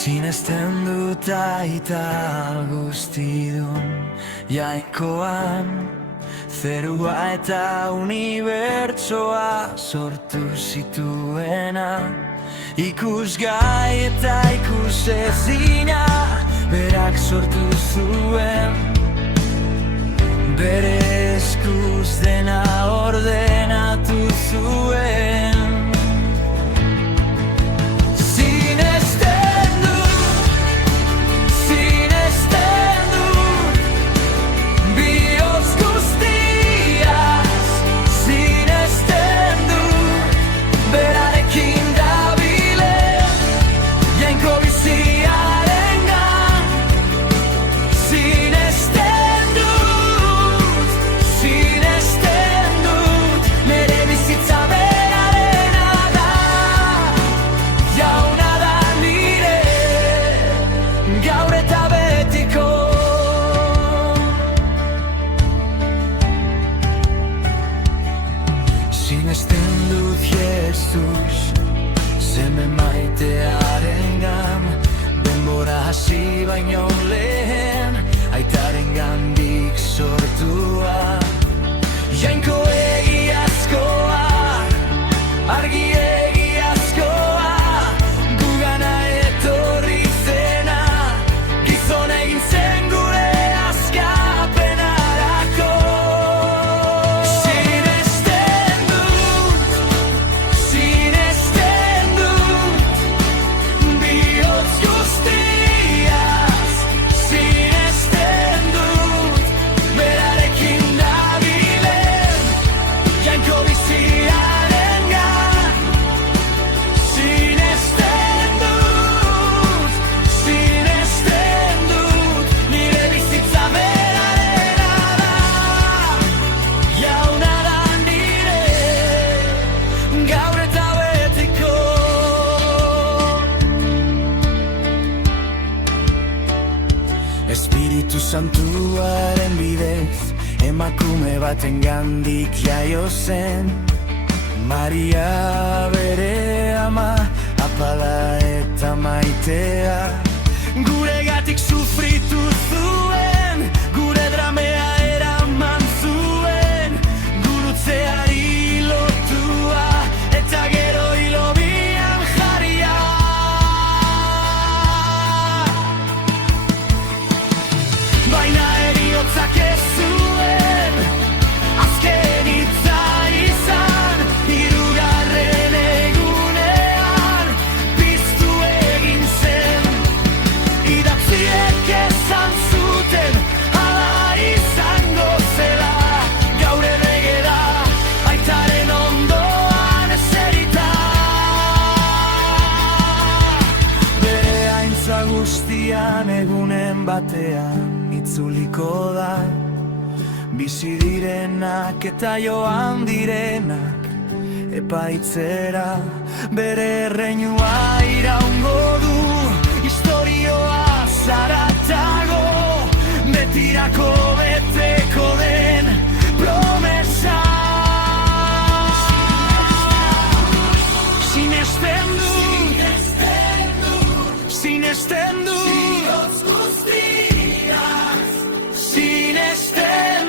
Sinesten dut aita guztidun jainkoan, zerua eta unibertsoa sortu zituena, ikusgai eta ikusezina berak sortu zuen, bere eskuz dena ordenatu zuen. Sinesten dut Jesus, seme maitearengan, denbora hasi baino lehen, aitaren gandik sortua. Jainko egiazkoa, argi egiazkoa, gugana etorri zena, gizon egin zen gure askapenarako. Espiritu Santuaren bidez, emakume baten gandik jaio zen, Maria bere ama, apala eta maitea, guregatik sufritu zuen, gure dramea eraman zuen, gurutzeari lotua, eta gero hilo bian jarria. Baina eriotzak ez zuen azken hitza izan, hirugarren egunean piztu egin zen, idatziek esan zuten hala izango zela, gaur ere da aitaren ondoan eserita, bere aintza guztian egunen batean itzuliko da, bizi direnak eta joan direnak epaitzera, bere erreinua iraungo du, historioa zaratago, betirako beteko den promesa. Sinesten dut, sinesten dut, Sinesten